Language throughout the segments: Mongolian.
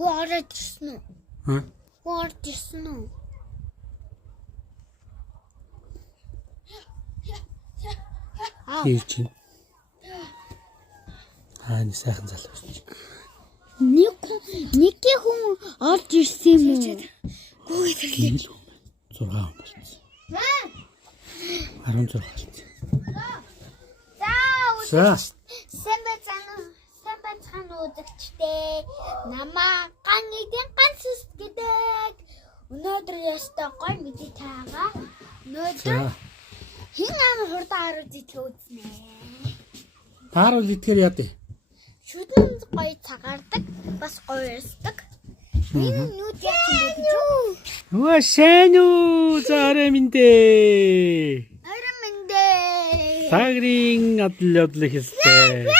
Хөө ороод ирсэн үү? Хөө? Хөө ороод ирсэн үү? Ирж байна. Хааны сайхан залуу шүү. Нэг хүн орж ирсэн юм уу? Гүг Гэл 6 он болсон. 16 болсон. За. Сайн байцгаана үзэгчдээ. Намаа ган эдийн ганц гэдэг. Өнөөдөр ястаа гой мэдээ таагаа. Өнөөдөр хин ам хурдан харууд итгэх үзнэ. Таарал итгэхэр яа дээ? Шүдэн гой цагаардаг, бас гой ярьдаг. Энэ нүд яах юм бэ гэж юу? Өө сайн уу зараминдээ. Тагрын адлал хэлтэй.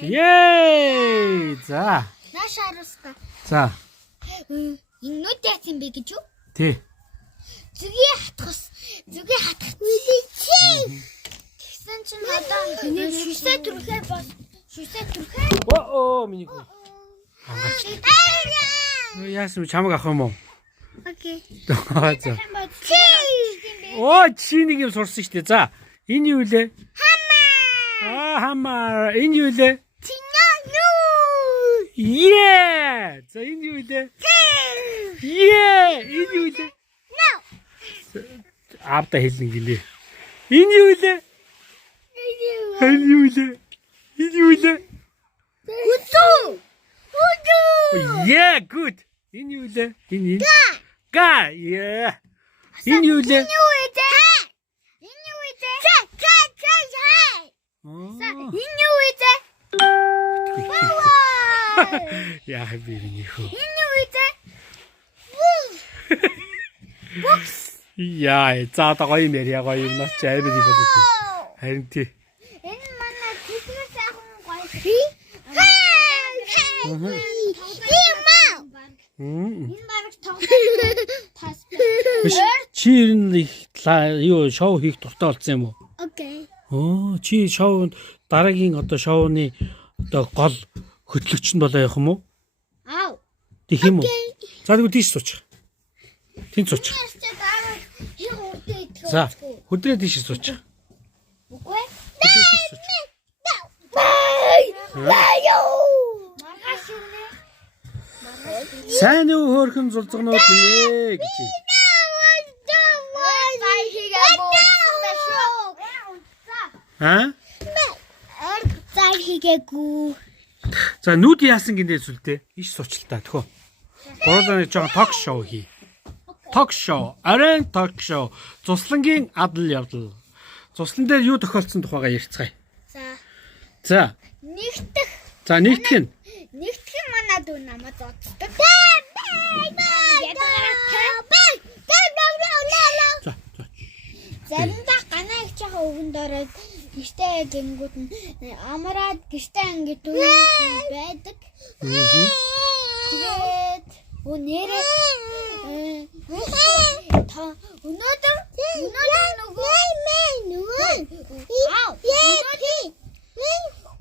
Yay! За. Нашааруста. За. Энэ нүд яах юм бэ гэж юу? Тэ. Зүгийн хатах. Тэгсэн чинь одоо шүсээ түрхээ бас. Оо миний хөө. Яасан чамаг авах юм уу? Окей. За. Оо чи нэг юм сурсан шүү дээ. За. Энэ юу лээ? Хамаа. Энэ юу лээ? Yeah! За энэ юу лээ? Yeah! Энэ юу лээ? Авда хэлнэ гинэ. Энэ юу лээ? Энэ юу лээ? Энэ юу лээ? Yeah, good. Энэ юу лээ? Энэ. Га. Yeah. Энэ юу лээ? Яа би миний хөө. Яа, за одоо гоё юм яриа гоё юм наач аймаг юм болоо. Харин тий. Энэ манай тэтгэр сайхан гоё. Энэ бараг тас. Чи ер нь их юу шоу хийх дуртай болсон юм уу? Окей. Оо, чи шоунд дараагийн одоо шоуны одоо гол хөтлөгч нь болоо явах юм уу? Аав. Тих юм уу? За тэгвэл тийш суучих. Тэнд суучих. За, хөдрөө тийш суучих. Үгүй. Сайн уу хөөрхөн зулцгнууд нэ гэж. Цай хийгээгүй. За нүд яасан гинэ сүлдээ. Иш суучилтаа төхөө. Гурван жоохон ток шоу хий. Ток шоу, арен ток шоу. Цуслангийн адал явдал. Цуслан дээр юу тохиолдсон тухайгаа ярьцгаая. За. Нэгтэх. За нэгтгэх нь. Нэгтэх манай дүү намайг зоддаг. За. Заримдаа ганаа их чаха өвгөн дороод гişтэй гингүүд нь амраад гişтэй ангид байдаг. Тэгээд өнөөдөр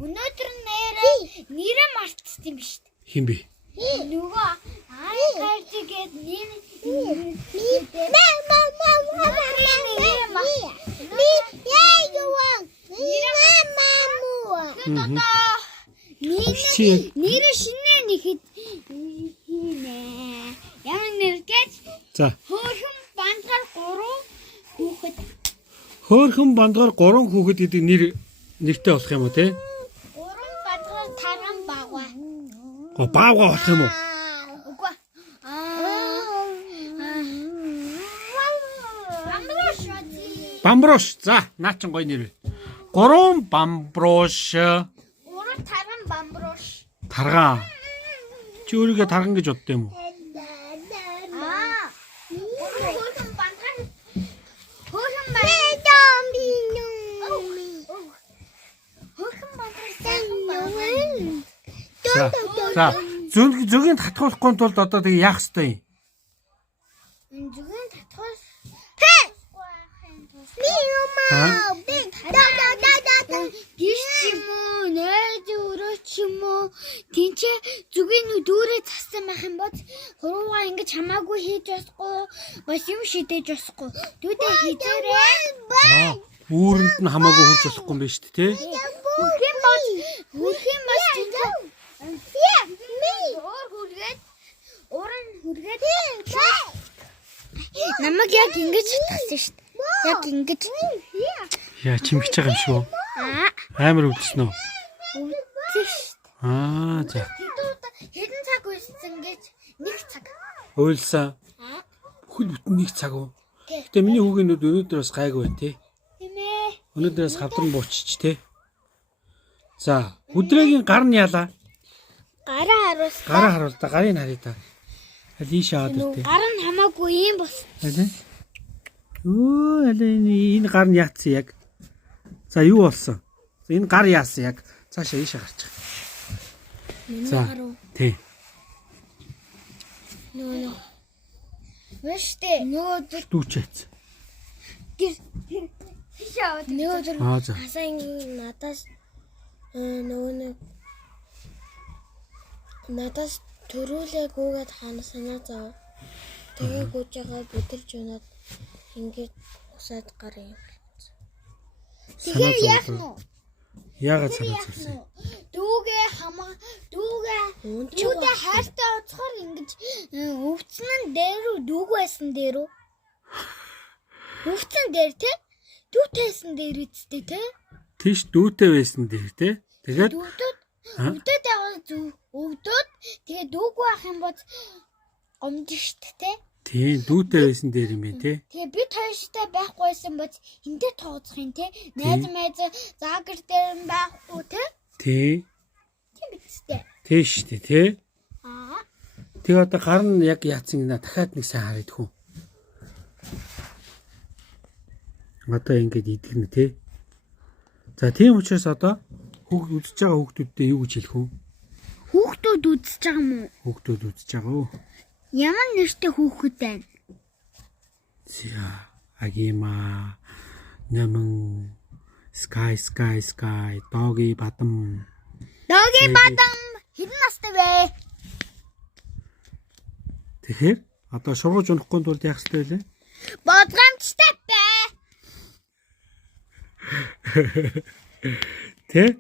өнөөдөр нэрээ мартсан юм биш. Хин бэ? Нөгөө гайчигээд нэр нэр шинээр нэхэд хийнэ. Ямар нэр гэж? За. Хөөрхөн бандгаар 3 хүүхэд. Хөөрхөн бандгаар 3 хүүхэд гэдэг нэртэй болох юм уу те? 3 бандгаар тарган багва. Баавга болох юм уу? Үгүй. Бамброш. За, наа чин гоё нэр. 3 бамброш. 3 тарган бамброш. Таргаа. Чи өөрийгөө тарган гэж бодд юм уу? Хөөрхөн бандгаар За, зөгийн татгуулахгүй тулд одоо тэгээ яах ёстой юм? Энэ зөгийн татгуул Аа. гис юм уу нээд өрөөч юм уу? Тинчээ зүгийн дүүрээ цасан байх юм бол хуруугаа ингэж хамаагүй хийж болохгүй, бас юм шидэж болохгүй. Дүүдээ хийдэрээ. Үүрэнд нь хамаагүй хурж болохгүй юм байна шүү дээ, тий? Хүрхэн бас тинчээ. Хүргээд. Намайг яг ингэж татсан шүү дээ. Яг ингэж. Яа, чимгэж байгаа юм шиг үү? Амар өвдсөн үү? За. Хэдэн цаг үйсэн гэж 1 цаг. Уйлсан. Бүхэл бүтэн 1 цаг уу? Гэтэ миний хүүгийнүүд өнөөдөр бас гайгүй байна, тий? Тийм ээ. Өнөөдрөөс хавдран буучч, тий? За, өдрөөгийн гар нь яалаа? Гараа харуул. Гараа харуул та, гарыг харъя та. Аль ийшээ аваад иртээ. Гар нь хамаагүй юм бос. Аль? Энэ гар нь яатсан яг. За, юу болсон? Энэ гар яасан яг. Цаашаа ийшээ гарчих. За. Тий. Нөө. Мэштэй. Нөөдөр Дүүчээц. нөөдөр За. хасаа надаас надаас төрүүлээ гүгээд хаана санаа зов. Тэгээ гүйж байгаа бүдэрж унаад ингээд усаад гар юм. Тэгэхээр яах нь? Яагаад санаа зовсон? Дүүгээ чүүдээ хайртай оцохоор ингэж өвцөн нь дээр үү дүүг байсан дээр үү? Өвцөн дээр те? Дүүтэйсэн дээр үсттэй те? Тийш дүүтэй байсан дээр те. Тэгээд өвдөд яваа зүг өвдөд тэгээ дүүг байх юм бол гомд штт те? Тийм дүүтэй байсан дээр юм байна те. Тэгээ бид хоёртай байхгүйсэн боц эндээ тооцох юм те? Найз заагэр дээр нь байхгүй те? Тий. Тийм битстэй. Тийш штэ те. Аа. Тэгээ одоо гар нь яг яатсан гинэ дахиад нэг сайн харъя дхүү. Одоо ингэж идэгнэ те. За тийм учраас одоо үзэж байгаа хүүхдүүдтэй юу гэж хэлэх вэ? Хүүхдүүд үзэж байгаа юм уу? Хүүхдүүд үзэж байгаа уу? Ямар нэртэй хүүхэд байна? За агима нэмэн sky доги бадам. Доги бадам хэдэн настай вэ? Тэгэхээр одоо сургууль унахгүй тулд яах ёстой вэ? Бодгомжтой бай. Тэ?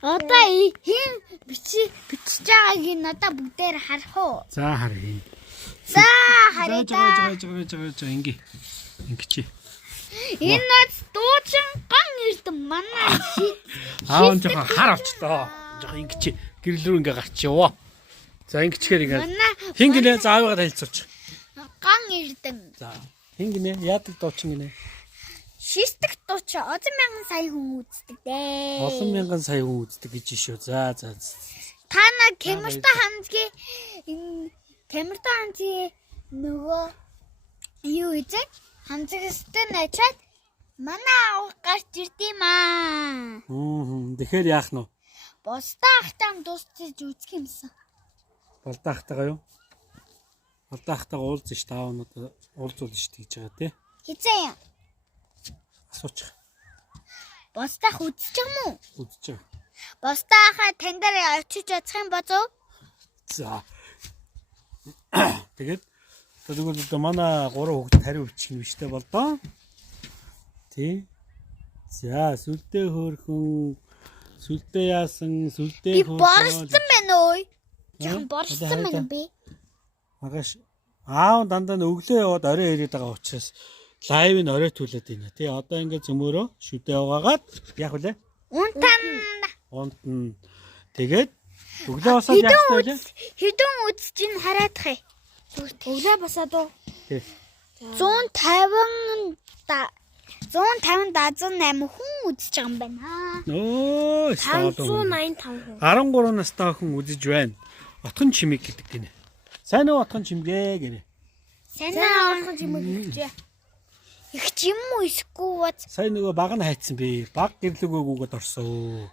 Одоо хин бичиж байгааг надад бүгдээр харах уу? За харъя. За харъя. За ингэ. Ингэчи. Энэ нас дуучин ган ирдэн манай шид. Аав жоохон хар авчлаа. Жоохон ингэчи. Гэрэл рүү ингээ гарчиё. За ингэчгээр ингээ. Хин гинэ заавыгаа танилцуулчих. Ган ирдэн. За хин гинэ яадаг дуучин гинэ. Шистэг дууч олон мянган сая хүн үздэг дээ. Олон мянган сая хүн үздэг гэж шүү. За. Та нар Кэмерта хамтгийн нөгөө юу ийзэг хамтгастай начаад манай авах гарч ирдэм аа. Тэгэхээр яах нь вэ? Босдоо ахтаа дуусчих үзэх юмсан. Болдаахтайгаа юу? Болдаахтайгаа уулзсан ш таав нь одоо уулзуулна ш тэгж байгаа тий. Хизээ юм. Асуучих. Босдоо үзчих юм уу? Үзэж байгаа. Босдоо ахаа тань дээр очиж очих юм бозоо? За. Тэгээд тэгвэл одоо манай 3 хүүхэд тариу өвчих юм биштэй болдоо. Тий. За сүлдээ хөөрхөн сүлдээ яасан сүлдээ хөөрхөн. Би борсон байна ой. Жахан борсон байна би. Магаш аав дандаа өглөө яваад орой ирээд байгаа учраас лайв нь орой түлээд байна тий. Одоо ингээд зөмөрөө шүдээ угаагаад яах вэ? Унтан. Тэгээд өглөө босоод яах вэ? Хэдэн үзэж ин хараадах юм. Өглөө босоод уу? Тий. 150 158 хүн үзэж байгаа юм байна. Нөө 585 хүн. 13 настай хүн үзэж байна. Отхон чимэг гэдэг гинэ. Сайн уу отхон чимгээ гэрэ. Сайн уу отхон чимэг гэж. Их ч юм уу ихгүй бод. Сайн нөгөө баг нь хайцсан би. Баг гэрлэгөөгөөд орсон.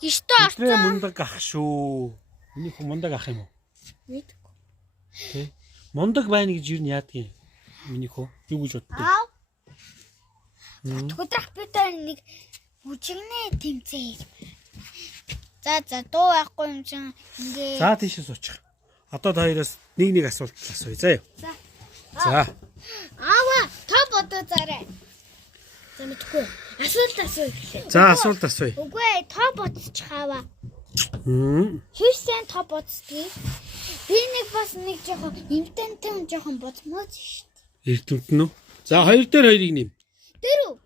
Гişтэй орсон. Мундаг ах шүү. Миний хүн мундаг ах юм уу? Мэдгүй. Тэ. Мундаг байна гэж юу яадгийг. Миний хүн юу гэж боддог. Өдрөх бид нэг бүжигнээ тэмцээ. За дуу байхгүй юм чинь ингээ. За тийшээ суучих. Одоо та хоёроос нэг асуулт асууя заа юу. За. Аава та бодоо зарай. За мэдгүй. Асуулт асуу гэхлээ. За асуулт асууя. Үгүй ээ та бодчихаава. Хөөсөн та бодсдгийг. Би нэг бас нэг жоохон имтэнтэй жоохон бодмооч шүү дээ. Эрдэмтэн үү? За 2 дээр 2-ыг нэм. Дөрөв.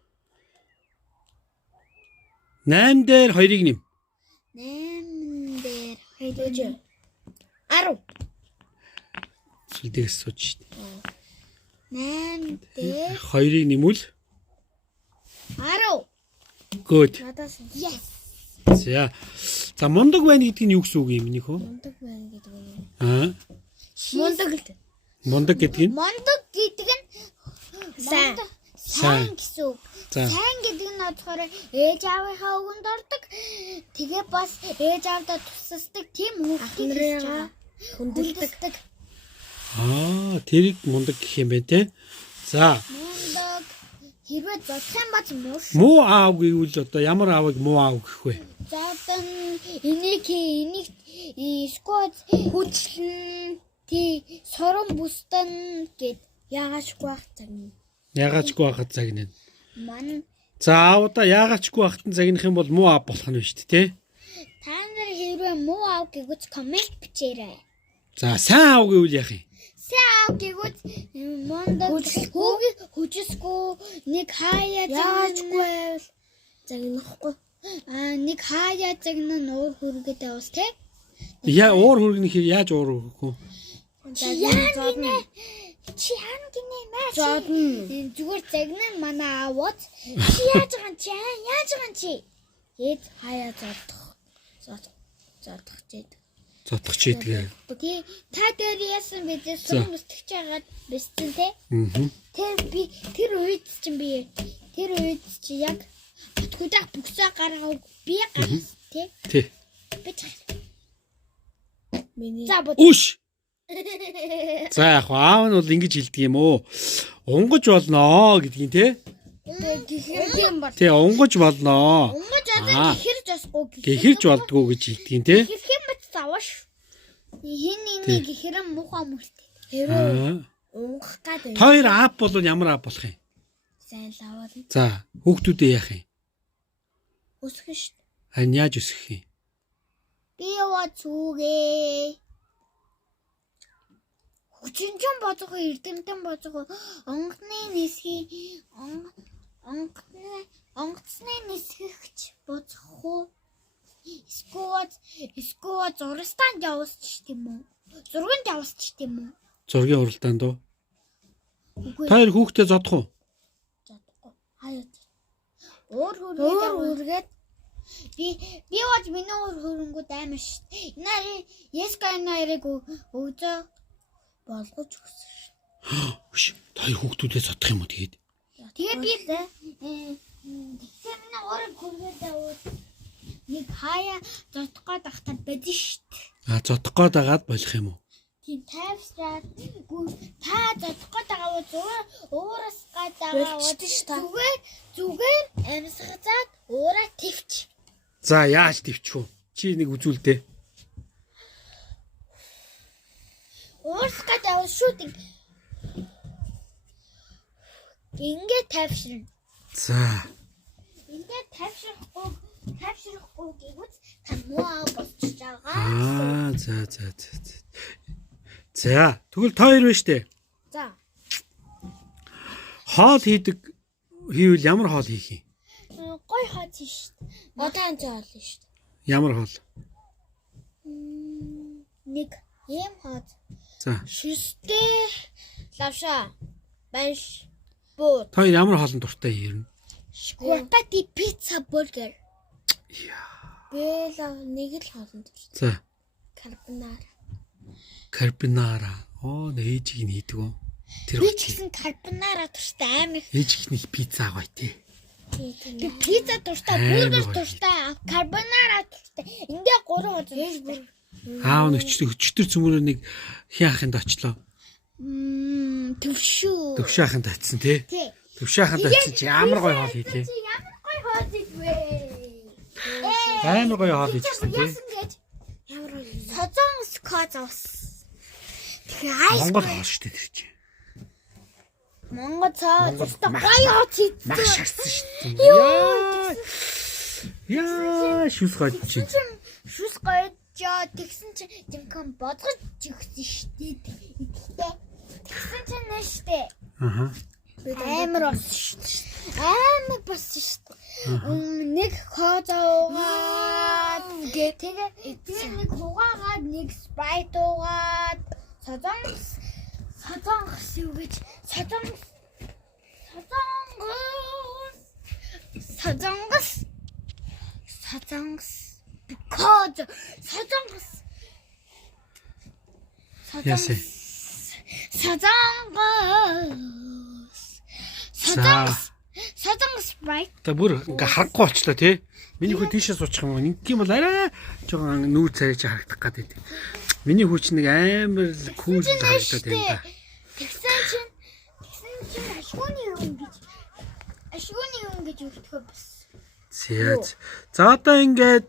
8 дээр 2-ыг нэм. 8 дээр 2. 10. Сүлдээс сууж шít. 8 дээр 2-ыг нэмвэл 10. good. Надаас yes. За. За мундаг байна гэдэг нь юу гэсэн үг юм нөх үү? Мундаг байна гэдэг нь. Аа. Мундаг л. Мундаг гэдэг нь Мундаг гэдэг нь сайн. Сайн гэсэн үг. За. Сайн гэдэг нь болохоор ээж аавынхаа үгэнд ордог. Тэгээ бас ээж аавдаа тусалдаг тийм хүүхдийг хэлж байгаа. Хүндэлдэг. Аа, тэрийг мундаг гэх юм байна те. За. Мундаг хэрвээ зодох юм бац мууш. Муу аав гэвэл одоо ямар аавыг муу аав гэх вэ? За одоо энийг скот хүчлэн тий сорон бустан гэд яагаачгүй байх цаг. Ягаачгүй байхад загнана. Ман За аавда яагаачгүй байхад загнах юм бол муу аав болох нь шүү дээ те. та нар хэрвээ муу аав гэвэл коммент бичээрэй. За сайн аав гэвэл яах юм? Сайн аав гэвэл мундаг хүчсгүй нэг хаяа яагаачгүй байвал загнахгүй. Нэг хаяа загнан уур хүргээд авс те. Яа уур хүргэнэ хэр яаж уур хүргэх вэ? Чи хаана гинэ маа зүгээр загнан манай аавууд чи яаж байгаа чи яаж байгаа чи гээд хаяа зодох чийд. Зодох чийдгээ. Тий та дээр яасан бэ дээ сүм мөстөгч яагаад бисцэн те. Тэр үед чи яг хөдөө бүксээ гаргав би гаргав те. Тий. Би чаа. Миний Үш. За яг аав нь бол ингэж хэлдэг юм уу? Унгаж болноо гэдгийг те. гихэр юм бол. Тий, унгаж болноо. Унгаж одоо гихэрж басгүй Гихэрж болдгоо гэж хэлдэг юм те. гихэр юм бат заваш. Хин нэг гихэрэн муухай мөртэй. Аа. Унгах гэдэг. Хоёр аав бол ямар аав болох юм? Сайн лавал За, хүүхдүүдээ яах юм? өсгөн шүү. Харин яаж өсгөх юм? Би яваа зүгээ. Хүчинчэн боцох эрдэмтэн боцох онгоцны нисхий онгоцны нисгэгч боцох уу? Сквот зурстан явуулчих тийм үү? Зурганд явуулчих тийм үү? Зургийн уралдаанд уу? Та хоёр хүүхдээ зодох уу? Задахгүй. Хаяа. Уур хүргээд би бод миний уур хөрөнгүүд амар шүү. Энэ Еска нарыг өгзөө болгож өгсөн шүү. Үш. Та хоёр хүүхдүүдээ зодох юм уу тэгээд? Тэгээ би тэгсэн уур хүргээд нэг хаяа зодох гээд ахтар байдсан шүү. А зодох гээд агаад болох юм уу? Тийм тайвшраад та зодох гээд байгаа зүгээр уураас гадаагаа зүгээр амьсгацаад уураа твч. За яаж твчих вэ? Чи нэг үзүүлдэ. Уурс гадаа шүү дээ. Ингээд тайвшрна. За. Ингээд тайвшрахгүй гэвэл та муу болчих жагаа. Аа, за. За, тэгвэл та хоёр байна штэ. За. Хоол хийвэл ямар хоол хийх юм? Гой хаач шүү дээ. Удаан жоол шүү дээ. Ямар хоол? Нэг юм хаач. За. Шүстэй лавша. Банш. Буу. Та хоёр ямар хоолнд дуртай юм? Спагетти, пицца, бургер. Бэлээ нэг л хоолнд дуртай. За. Карбонара. Оо, ээжийг нь хийдэг үү? Тэр Би ч гэсэн карбонара дуртай амар. ээжих нэг пицца гоё тий. Би пицца дуртай, бургер дуртай, карбонара дуртай. Эндээ 3 хоол дуртай. Аав нь өчтөр цөмөрөө нэг хин ахынд очлоо. Төвшөө. Төвшөө ахынд очсон тий. Төвшөө ахынд очсон чи ямар гоё хоол хийлээ. Ямар гоё хоол хийвэ. Амар гоё хоол идчихсэн тий. Яасан гэж ямар созонгос козос. Тэгэхээр Монгол хоол шүү дээ тэр чинь. Монгол цаа зөвхөн гоё хоол хийсэн. Маш харсан шүү дээ. Йоо. Яа, шүс гойч чинь. Шүс гойжоо тэгсэн чинь жинхэнэ бодгож өгсөн шүү дээ. Ихдээ. Тэгсэн чинь нэштэй. Аха. Амар болсон шүү дээ. Амар болсон шүү дээ. Нэг хозоогаад тэгээ нэг хугаагаад нэг спрайт уугаад созонгос юу гэж созонгос because созонгос right. Та бүр ингээ харахгүй болчлоо тий. Миний хүү тийшээ суучих юм. Ингээм бол арай жоохон нүүр царайч харагдах гээд байдаг. Миний хүү чинь нэг амар кул харагдаад байна да. Тэгсэн чинь ашгууны юм гэж өгдөгөө бас. Зяз. За одоо ингээд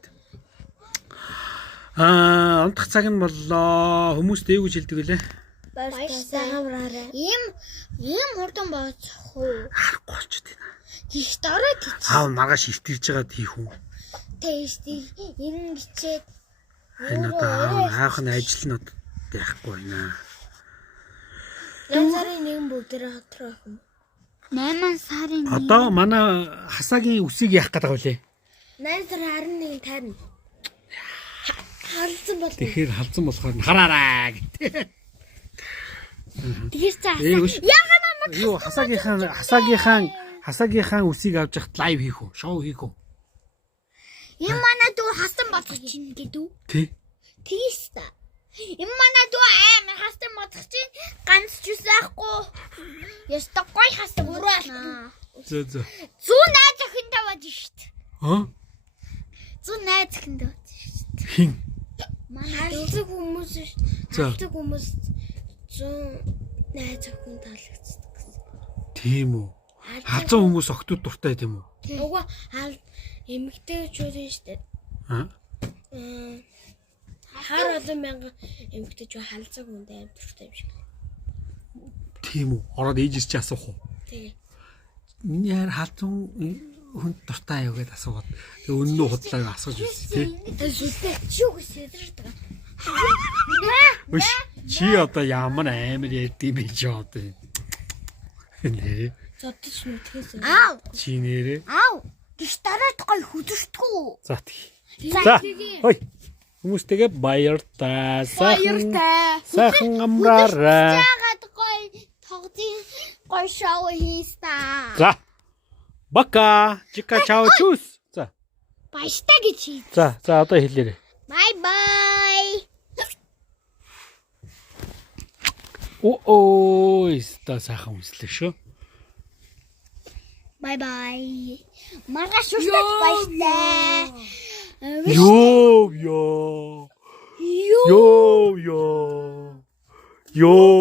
унтах цаг нь боллоо. Хүмүүс дээгүүж хэлдэг үлээ. Баярлалаа. Ийм хурдан бооцох уу? Харахгүй болчиход байна. Их дараа тийч. Аав маргааш ивтэрж байгаа тийх үү. Тэсти энэ гिचээд Энэ одоо аах нь ажил нь байхгүй байна. Сарын нэгэн бүгдээрээ хатрах юм. 8 сарын нэг. Одоо манай хасаагийн үсийг яах гэдэг вэ? 8 сарын 11 тайрна. Халдсан бол. Тэгэхээр халдсан болохоор нь хараарай гэдэг. Тэгээс цаа. Яагаад намайг юу хасаагийнхаа үсийг авч яхад лайв хийх үү? Шоу хийх үү? Энэ манай дүү хасан бодох чинь гэдэг үү? Тий. Тийс та. Энэ манай дүү амар хасан бодох чинь ганц ч үсэхгүй. Яста гой хасан өрөөл. Зөө. 100 найз охиндоо бод шүү дээ. Аа? 100 найз охиндоо бод шүү дээ. Хин. Манай дүү хүмүүс шүү дээ. Халтаг хүмүүс 100 найз охин таалагдсан гэсэн. Тийм үү? Халзан хүмүүс октод дуртай тийм үү? Уга эмэгтэйчүүд нь шүү дээ. Аа? Хар олон мянган эмэгтэйчүүд халзаг хүнд амар дуртай юм шиг. Тийм үү? Ороод ээжээс чи асуух уу? Тэгээ. Миний хайр халзан хүнд дуртай юу гэдээ асуугаад тэг өннөө худлаа асууж үзсэн тий. Шүүх сэдэрдэг. Үш чи одоо ямар амар ярьдсан бэ чи одоо. Нэ. Зодч нүтгэсэн. Аав. Чи нэрээ. Аав. Гиш дараад гой хүзэртгүү. За тий. За. Хой. Хүмүүстэйгээ баяртай. Сайхан амраарай. Яагаад гой тогтын гой шоу хийстаа. За. Бака. Чика чао чус. За. Баяртай гэж хий. За одоо хэлээрэй. Bye bye. Ой, ста сайхан үзлээ шүү. Bye bye. Маргааш шүртэж баяртай. Йоо.